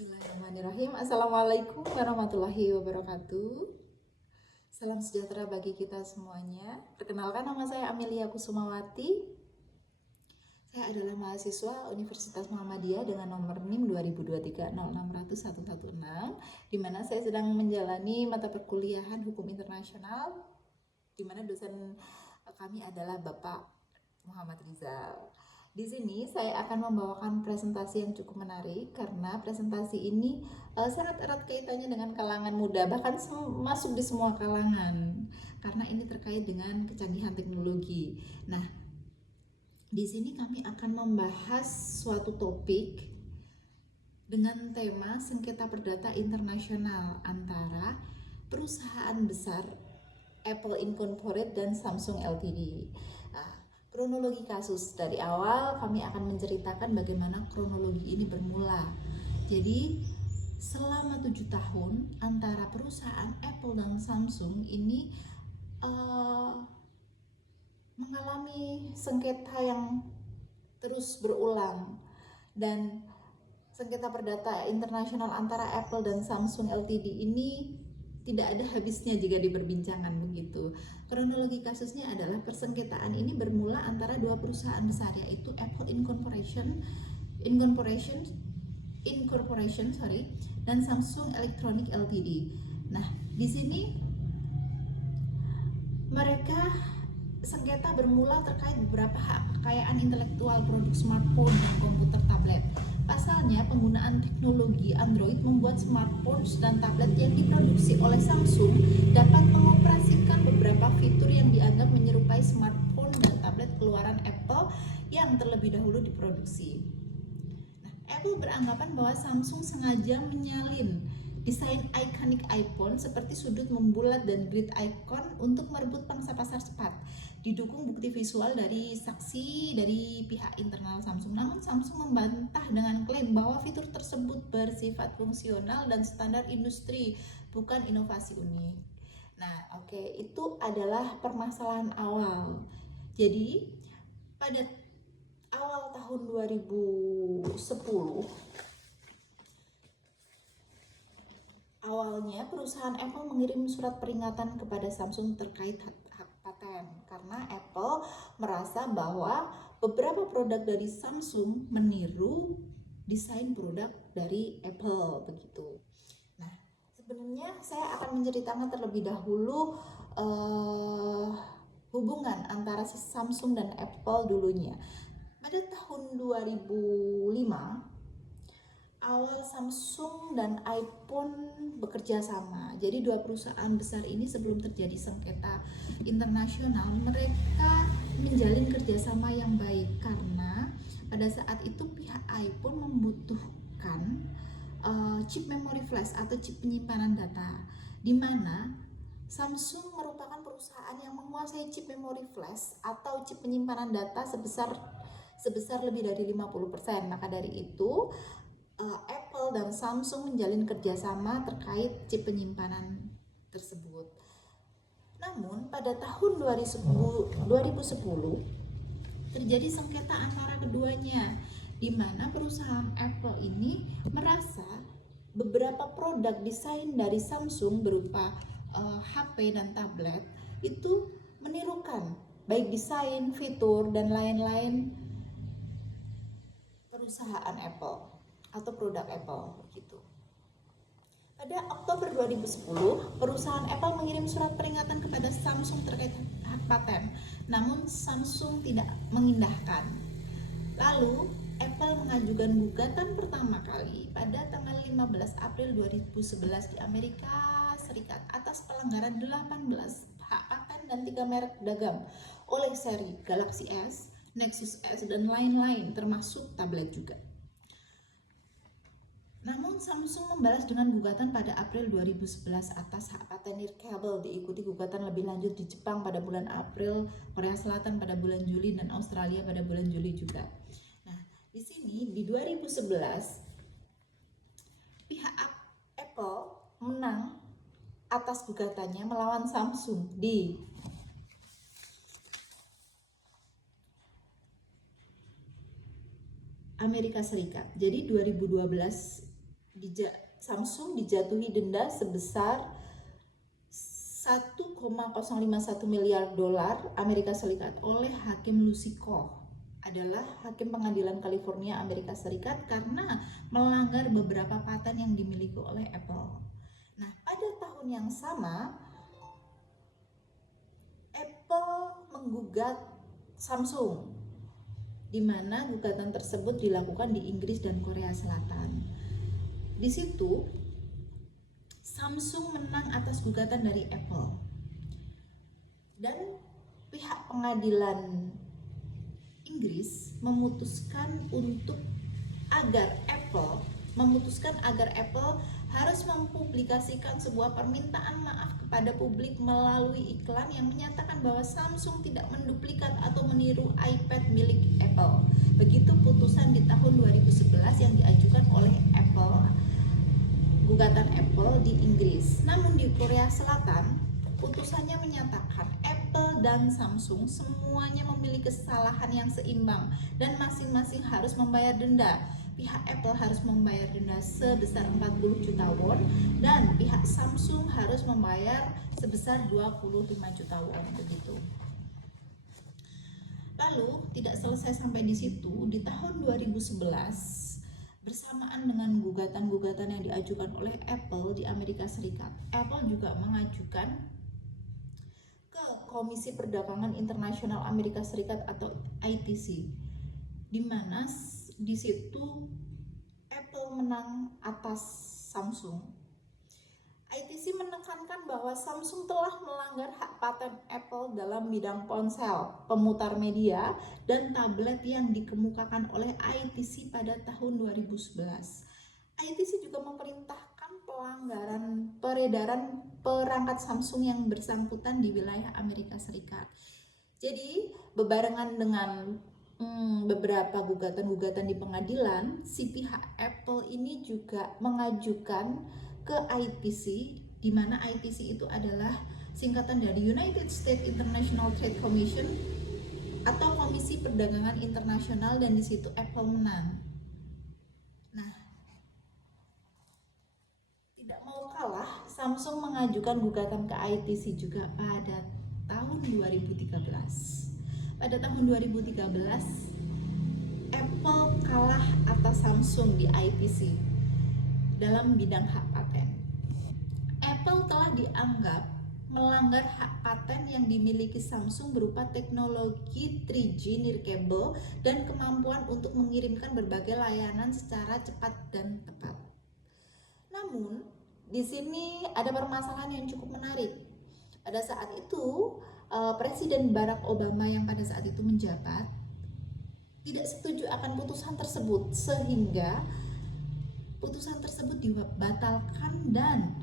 Bismillahirrahmanirrahim. Assalamualaikum warahmatullahi wabarakatuh. Salam sejahtera bagi kita semuanya. Perkenalkan, nama saya Amelia Kusumawati. Saya adalah mahasiswa Universitas Muhammadiyah dengan nomor NIM 2023-0600116, di mana saya sedang menjalani mata perkuliahan Hukum Internasional, di mana dosen kami adalah Bapak Muhammad Rizal. Di sini saya akan membawakan presentasi yang cukup menarik karena presentasi ini sangat erat kaitannya dengan kalangan muda, bahkan masuk di semua kalangan karena ini terkait dengan kecanggihan teknologi. Nah, di sini kami akan membahas suatu topik dengan tema sengketa perdata internasional antara perusahaan besar Apple Incorporated dan Samsung Ltd. Kronologi kasus dari awal kami akan menceritakan bagaimana kronologi ini bermula. Jadi selama 7 tahun antara perusahaan Apple dan Samsung ini mengalami sengketa yang terus berulang, dan sengketa perdata internasional antara Apple dan Samsung Ltd ini tidak ada habisnya jika diperbincangkan begitu. Kronologi kasusnya adalah persengketaan ini bermula antara dua perusahaan besar, yaitu Apple Incorporation dan Samsung Electronics Ltd. Nah, di sini mereka sengketa bermula terkait beberapa hak kekayaan intelektual produk smartphone dan komputer tablet. Pasalnya, penggunaan teknologi Android membuat smartphone dan tablet yang diproduksi oleh Samsung dapat mengoperasikan beberapa fitur yang dianggap menyerupai smartphone dan tablet keluaran Apple yang terlebih dahulu diproduksi. Nah, Apple beranggapan bahwa Samsung sengaja menyalin desain ikonik iPhone seperti sudut membulat dan grid icon untuk merebut pangsa pasar cepat, didukung bukti visual dari saksi dari pihak internal Samsung. Namun Samsung membantah dengan klaim bahwa fitur tersebut bersifat fungsional dan standar industri, bukan inovasi unik. Nah, itu adalah permasalahan awal. Jadi pada awal tahun 2010, awalnya perusahaan Apple mengirim surat peringatan kepada Samsung terkait hak paten karena Apple merasa bahwa beberapa produk dari Samsung meniru desain produk dari Apple begitu. Nah, sebenarnya saya akan menceritakan terlebih dahulu hubungan antara Samsung dan Apple dulunya. Pada tahun 2005, awal Samsung dan iPhone bekerja sama. Jadi dua perusahaan besar ini sebelum terjadi sengketa internasional, mereka menjalin kerjasama yang baik karena pada saat itu pihak iPhone membutuhkan chip memory flash atau chip penyimpanan data, di mana Samsung merupakan perusahaan yang menguasai chip memory flash atau chip penyimpanan data sebesar lebih dari 50%. Maka dari itu Apple dan Samsung menjalin kerjasama terkait chip penyimpanan tersebut. Namun pada tahun 2010 terjadi sengketa antara keduanya, di mana perusahaan Apple ini merasa beberapa produk desain dari Samsung berupa HP dan tablet itu menirukan baik desain, fitur, dan lain-lain perusahaan Apple atau produk Apple begitu. Pada Oktober 2010, perusahaan Apple mengirim surat peringatan kepada Samsung terkait hak paten, namun Samsung tidak mengindahkan. Lalu, Apple mengajukan gugatan pertama kali pada tanggal 15 April 2011 di Amerika Serikat atas pelanggaran 18 hak paten dan 3 merek dagang oleh seri Galaxy S, Nexus S, dan lain-lain, termasuk tablet juga. Namun Samsung membalas dengan gugatan pada April 2011 atas hak paten nirkabel, diikuti gugatan lebih lanjut di Jepang pada bulan April, Korea Selatan pada bulan Juli, dan Australia pada bulan Juli juga. Nah, di sini di 2011 pihak Apple menang atas gugatannya melawan Samsung di Amerika Serikat. Jadi 2012 Samsung dijatuhi denda sebesar 1,051 miliar dolar Amerika Serikat oleh Hakim Lucy Koh, adalah hakim pengadilan California Amerika Serikat, karena melanggar beberapa paten yang dimiliki oleh Apple. Nah, pada tahun yang sama Apple menggugat Samsung, di mana gugatan tersebut dilakukan di Inggris dan Korea Selatan. Di situ Samsung menang atas gugatan dari Apple, dan pihak pengadilan Inggris memutuskan agar Apple harus mempublikasikan sebuah permintaan maaf kepada publik melalui iklan yang menyatakan bahwa Samsung tidak menduplikat atau meniru iPad milik Apple. Begitu putusan di tahun 2011 yang diajukan oleh gugatan Apple di Inggris. Namun di Korea Selatan, putusannya menyatakan Apple dan Samsung semuanya memiliki kesalahan yang seimbang dan masing-masing harus membayar denda. Pihak Apple harus membayar denda sebesar 40 juta won dan pihak Samsung harus membayar sebesar 25 juta won, begitu. Lalu tidak selesai sampai di situ, di tahun 2011 bersamaan dengan gugatan-gugatan yang diajukan oleh Apple di Amerika Serikat, Apple juga mengajukan ke Komisi Perdagangan Internasional Amerika Serikat atau ITC, di mana di situ Apple menang atas Samsung. ITC menekankan bahwa Samsung telah melanggar hak paten Apple dalam bidang ponsel, pemutar media, dan tablet yang dikemukakan oleh ITC pada tahun 2011. ITC juga memerintahkan pelanggaran peredaran perangkat Samsung yang bersangkutan di wilayah Amerika Serikat. Jadi, bebarengan dengan beberapa gugatan-gugatan di pengadilan, si pihak Apple ini juga mengajukan ke ITC, di mana ITC itu adalah singkatan dari United States International Trade Commission atau Komisi Perdagangan Internasional, dan di situ Apple menang. Nah, tidak mau kalah, Samsung mengajukan gugatan ke ITC juga pada tahun 2013. Pada tahun 2013, Apple kalah atas Samsung di ITC dalam bidang hak paten. Apple telah dianggap melanggar hak paten yang dimiliki Samsung berupa teknologi 3G nirkabel dan kemampuan untuk mengirimkan berbagai layanan secara cepat dan tepat. Namun, di sini ada permasalahan yang cukup menarik. Pada saat itu, Presiden Barack Obama yang pada saat itu menjabat tidak setuju akan putusan tersebut, sehingga putusan tersebut dibatalkan dan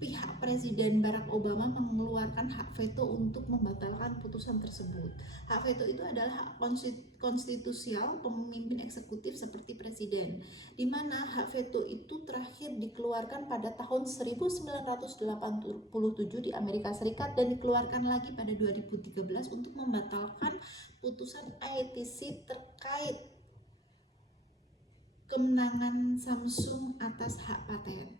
pihak Presiden Barack Obama mengeluarkan hak veto untuk membatalkan putusan tersebut. Hak veto itu adalah hak konstitusial pemimpin eksekutif seperti presiden, di mana hak veto itu terakhir dikeluarkan pada tahun 1987 di Amerika Serikat dan dikeluarkan lagi pada 2013 untuk membatalkan putusan ITC terkait kemenangan Samsung atas hak paten.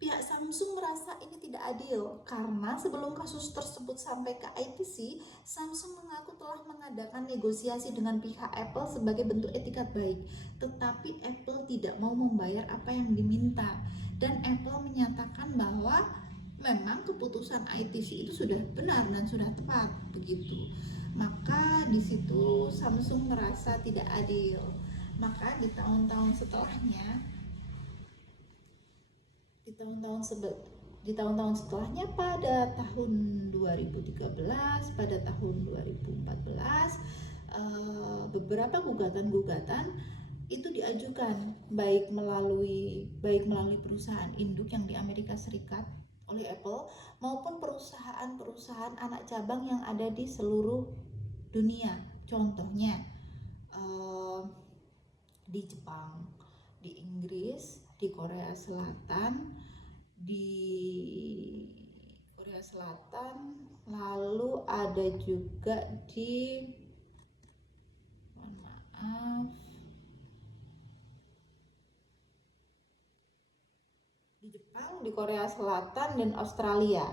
Pihak Samsung merasa ini tidak adil karena sebelum kasus tersebut sampai ke ITC, Samsung mengaku telah mengadakan negosiasi dengan pihak Apple sebagai bentuk etikat baik, tetapi Apple tidak mau membayar apa yang diminta, dan Apple menyatakan bahwa memang keputusan ITC itu sudah benar dan sudah tepat, begitu. Maka di situ Samsung merasa tidak adil. Maka di tahun-tahun setelahnya pada tahun 2013, pada tahun 2014, beberapa gugatan-gugatan itu diajukan baik melalui perusahaan induk yang di Amerika Serikat oleh Apple maupun perusahaan-perusahaan anak cabang yang ada di seluruh dunia. Contohnya di Jepang, di Inggris, di Korea Selatan, lalu ada juga di Jepang, di Korea Selatan, dan Australia.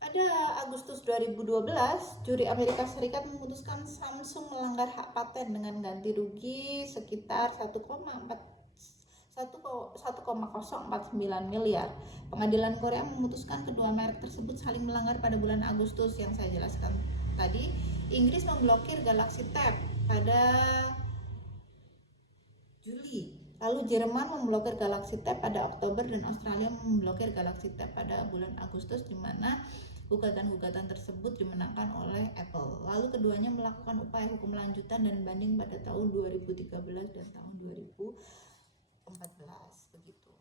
Pada Agustus 2012, juri Amerika Serikat memutuskan Samsung melanggar hak paten dengan ganti rugi sekitar 1,049 miliar. Pengadilan Korea memutuskan kedua merek tersebut saling melanggar pada bulan Agustus yang saya jelaskan tadi. Inggris memblokir Galaxy Tab pada Juli. Lalu Jerman memblokir Galaxy Tab pada Oktober dan Australia memblokir Galaxy Tab pada bulan Agustus, di mana gugatan-gugatan tersebut dimenangkan oleh Apple. Lalu keduanya melakukan upaya hukum lanjutan dan banding pada tahun 2013 dan tahun 2014 begitu.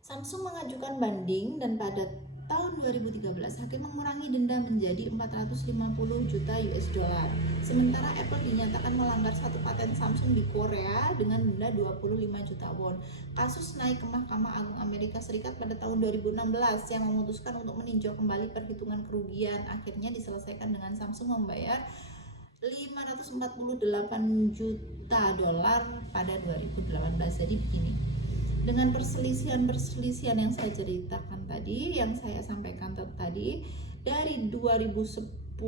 Samsung mengajukan banding dan pada tahun 2013 hakim mengurangi denda menjadi 450 juta US dollar. Sementara Apple dinyatakan melanggar satu paten Samsung di Korea dengan denda 25 juta won. Kasus naik ke Mahkamah Agung Amerika Serikat pada tahun 2016 yang memutuskan untuk meninjau kembali perhitungan kerugian. Akhirnya diselesaikan dengan Samsung membayar 548 juta dolar pada 2018. Jadi begini, dengan perselisihan yang saya ceritakan tadi, yang saya sampaikan tadi, dari 2005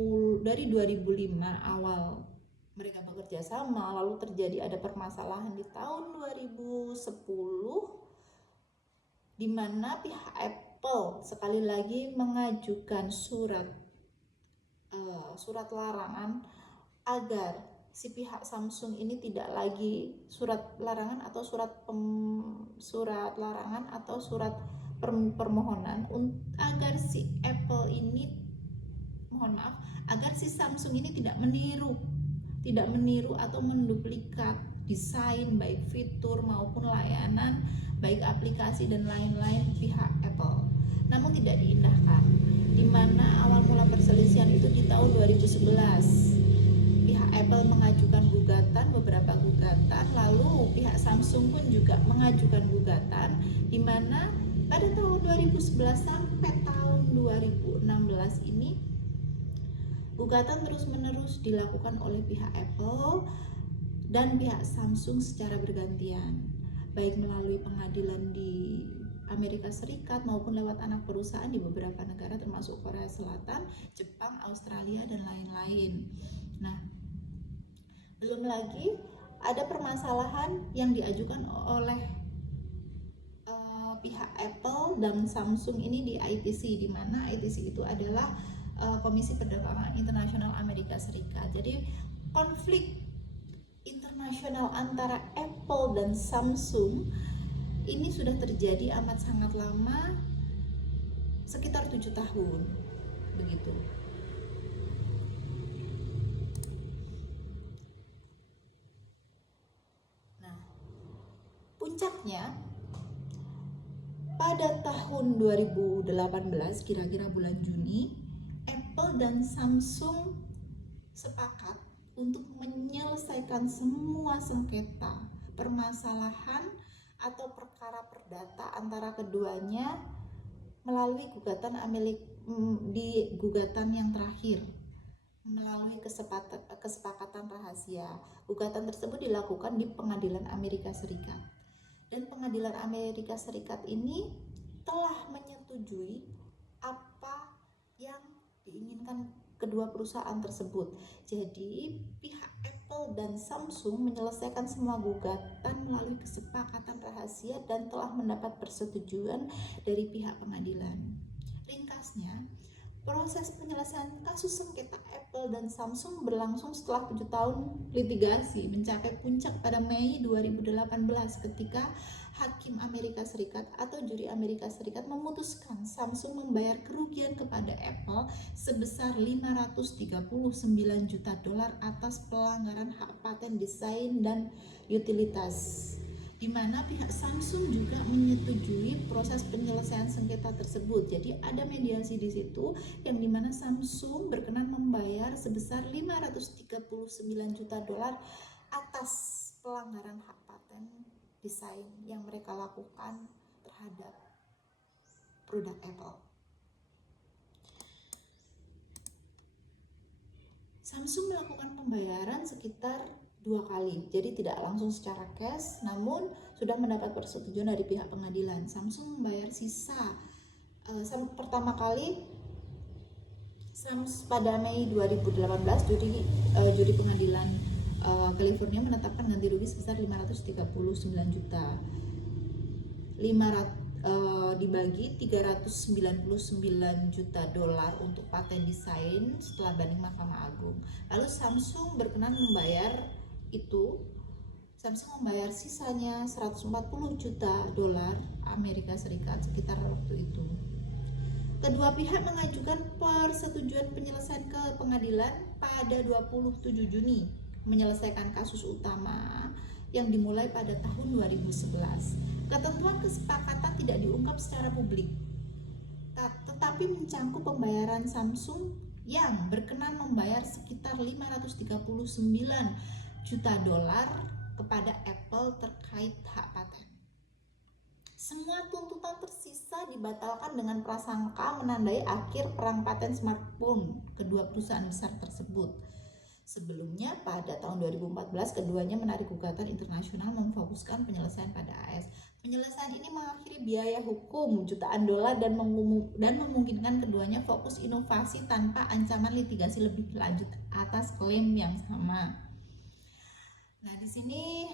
awal mereka bekerja sama, lalu terjadi ada permasalahan di tahun 2010 di mana pihak Apple sekali lagi mengajukan surat larangan agar si pihak Samsung ini tidak lagi surat larangan atau surat permohonan agar si Apple ini agar si Samsung ini tidak meniru atau menduplikat desain baik fitur maupun layanan baik aplikasi dan lain-lain pihak Apple. Namun tidak diindahkan, di mana awal mula perselisihan itu di tahun 2011. Apple mengajukan beberapa gugatan, lalu pihak Samsung pun juga mengajukan gugatan, di mana pada tahun 2011 sampai tahun 2016 ini gugatan terus-menerus dilakukan oleh pihak Apple dan pihak Samsung secara bergantian, baik melalui pengadilan di Amerika Serikat maupun lewat anak perusahaan di beberapa negara termasuk Korea Selatan, Jepang, Australia, dan lain-lain. Nah, belum lagi ada permasalahan yang diajukan oleh pihak Apple dan Samsung ini di ITC, di mana ITC itu adalah Komisi Perdagangan Internasional Amerika Serikat. Jadi konflik internasional antara Apple dan Samsung ini sudah terjadi amat sangat lama, sekitar 7 tahun begitu. Puncaknya pada tahun 2018, kira-kira bulan Juni, Apple dan Samsung sepakat untuk menyelesaikan semua sengketa, permasalahan atau perkara perdata antara keduanya melalui gugatan yang terakhir, melalui kesepakatan rahasia. Gugatan tersebut dilakukan di Pengadilan Amerika Serikat. Dan Pengadilan Amerika Serikat ini telah menyetujui apa yang diinginkan kedua perusahaan tersebut. Jadi pihak Apple dan Samsung menyelesaikan semua gugatan melalui kesepakatan rahasia dan telah mendapat persetujuan dari pihak pengadilan. Ringkasnya, proses penyelesaian kasus sengketa Apple dan Samsung berlangsung setelah 7 tahun litigasi, mencapai puncak pada Mei 2018 ketika Hakim Amerika Serikat atau juri Amerika Serikat memutuskan Samsung membayar kerugian kepada Apple sebesar 539 juta dolar atas pelanggaran hak paten desain dan utilitas, di mana pihak Samsung juga menyetujui proses penyelesaian sengketa tersebut. Jadi ada mediasi di situ yang dimana Samsung berkenan membayar sebesar 539 juta dolar atas pelanggaran hak paten desain yang mereka lakukan terhadap produk Apple. Samsung melakukan pembayaran sekitar 2 kali. Jadi tidak langsung secara cash, namun sudah mendapat persetujuan dari pihak pengadilan. Samsung membayar sisa pertama kali pada Mei 2018 juri pengadilan California menetapkan ganti rugi sebesar 539 juta. 500 dibagi 399 juta dolar untuk paten desain setelah banding Mahkamah Agung. Lalu Samsung berkenan membayar itu. Samsung membayar sisanya 140 juta dolar Amerika Serikat sekitar waktu itu. Kedua pihak mengajukan persetujuan penyelesaian ke pengadilan pada 27 Juni, menyelesaikan kasus utama yang dimulai pada tahun 2011. Ketentuan kesepakatan tidak diungkap secara publik, tetapi mencangkup pembayaran Samsung yang berkenan membayar sekitar 539 juta dolar kepada Apple terkait hak paten. Semua tuntutan tersisa dibatalkan dengan prasangka menandai akhir perang paten smartphone kedua perusahaan besar tersebut. Sebelumnya pada tahun 2014 keduanya menarik gugatan internasional memfokuskan penyelesaian pada AS. Penyelesaian ini mengakhiri biaya hukum jutaan dolar dan memungkinkan keduanya fokus inovasi tanpa ancaman litigasi lebih lanjut atas klaim yang sama. Nah, di sini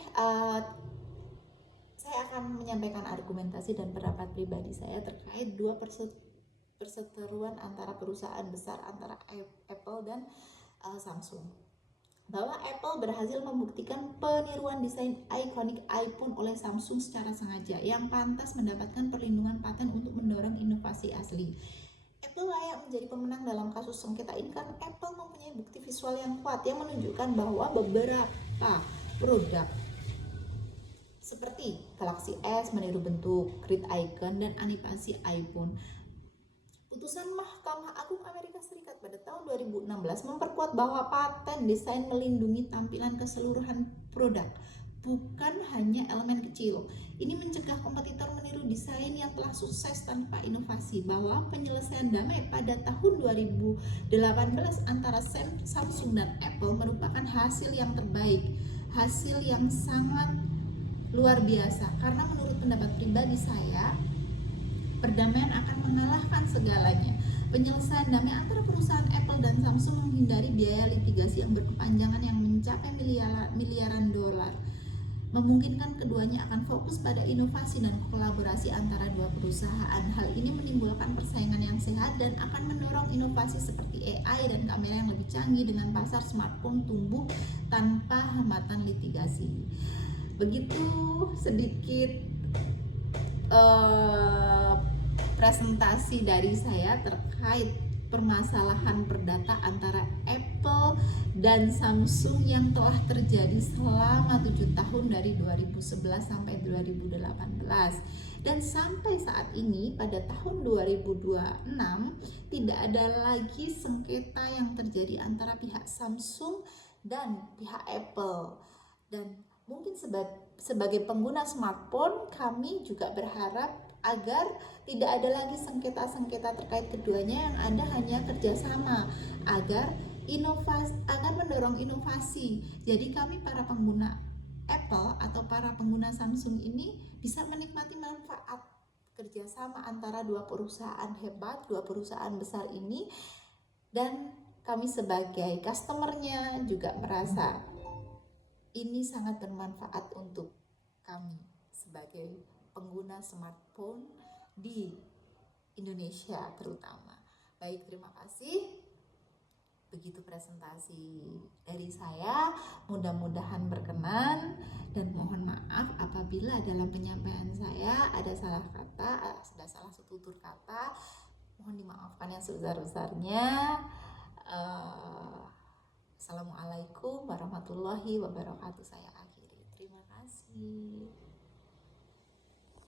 saya akan menyampaikan argumentasi dan pendapat pribadi saya terkait dua perseteruan antara perusahaan besar antara Apple dan Samsung. Bahwa Apple berhasil membuktikan peniruan desain ikonik iPhone oleh Samsung secara sengaja yang pantas mendapatkan perlindungan paten untuk mendorong inovasi asli. Apple layak menjadi pemenang dalam kasus sengketa ini karena Apple mempunyai bukti visual yang kuat yang menunjukkan bahwa beberapa produk seperti Galaxy S meniru bentuk, grid icon, dan animasi iPhone. Putusan Mahkamah Agung Amerika Serikat pada tahun 2016 memperkuat bahwa paten desain melindungi tampilan keseluruhan produk, bukan hanya elemen kecil. Ini mencegah kompetitor meniru desain yang telah sukses tanpa inovasi. Bahwa penyelesaian damai pada tahun 2018 antara Samsung dan Apple merupakan hasil yang terbaik, hasil yang sangat luar biasa, karena menurut pendapat pribadi saya perdamaian akan mengalahkan segalanya. Penyelesaian damai antara perusahaan Apple dan Samsung menghindari biaya litigasi yang berkepanjangan yang mencapai miliaran dolar, memungkinkan keduanya akan fokus pada inovasi dan kolaborasi antara dua perusahaan. Hal ini menimbulkan persaingan yang sehat dan akan mendorong inovasi seperti AI dan kamera yang lebih canggih dengan pasar smartphone tumbuh tanpa hambatan litigasi. Begitu sedikit presentasi dari saya terkait permasalahan perdata antara Apple dan Samsung yang telah terjadi selama 7 tahun dari 2011 sampai 2018, dan sampai saat ini pada tahun 2026 tidak ada lagi sengketa yang terjadi antara pihak Samsung dan pihak Apple. Dan mungkin sebagai pengguna smartphone, kami juga berharap agar tidak ada lagi sengketa-sengketa terkait keduanya, yang ada hanya kerjasama agar mendorong inovasi. Jadi kami para pengguna Apple atau para pengguna Samsung ini bisa menikmati manfaat kerjasama antara dua perusahaan hebat, dua perusahaan besar ini, dan kami sebagai customernya juga merasa ini sangat bermanfaat untuk kami sebagai pengguna smartphone di Indonesia terutama. Baik, terima kasih. Begitu presentasi dari saya, mudah-mudahan berkenan, dan mohon maaf apabila dalam penyampaian saya ada salah kata, ada salah setutur kata, mohon dimaafkan yang sebesar-besarnya. Assalamualaikum warahmatullahi wabarakatuh. Saya akhiri. Terima kasih.